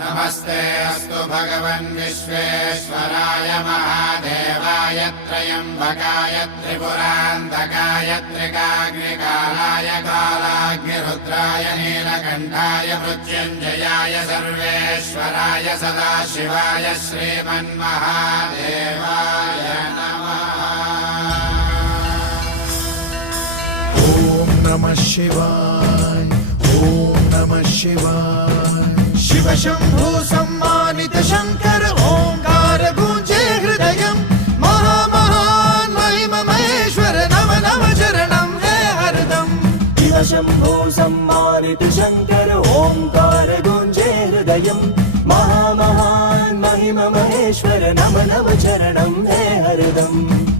नमस्ते अस्तु भगवन् विश्वेश्वराय महादेवाय त्र्यम्बकाय त्रिपुरान्तकाय त्रिकाग्निकालाय कालाग्निरुद्राय नीलकण्ठाय मृत्युञ्जयाय सर्वेश्वराय सदाशिवाय श्रीमन्महादेवाय नमः। ॐ नमः शिवाय ॐ नमः शिवाय। शिव शंभु सम्मानित शंकर ओंकार गूंजे हृदयं महामहान महिम महेश्वर नम नम चरणं है हरदम। शिव शंभु सम्मानित शंकर ओंकार गूंजे हृदयं महामहान महिम महेश्वर नम नम चरणं है हरदम।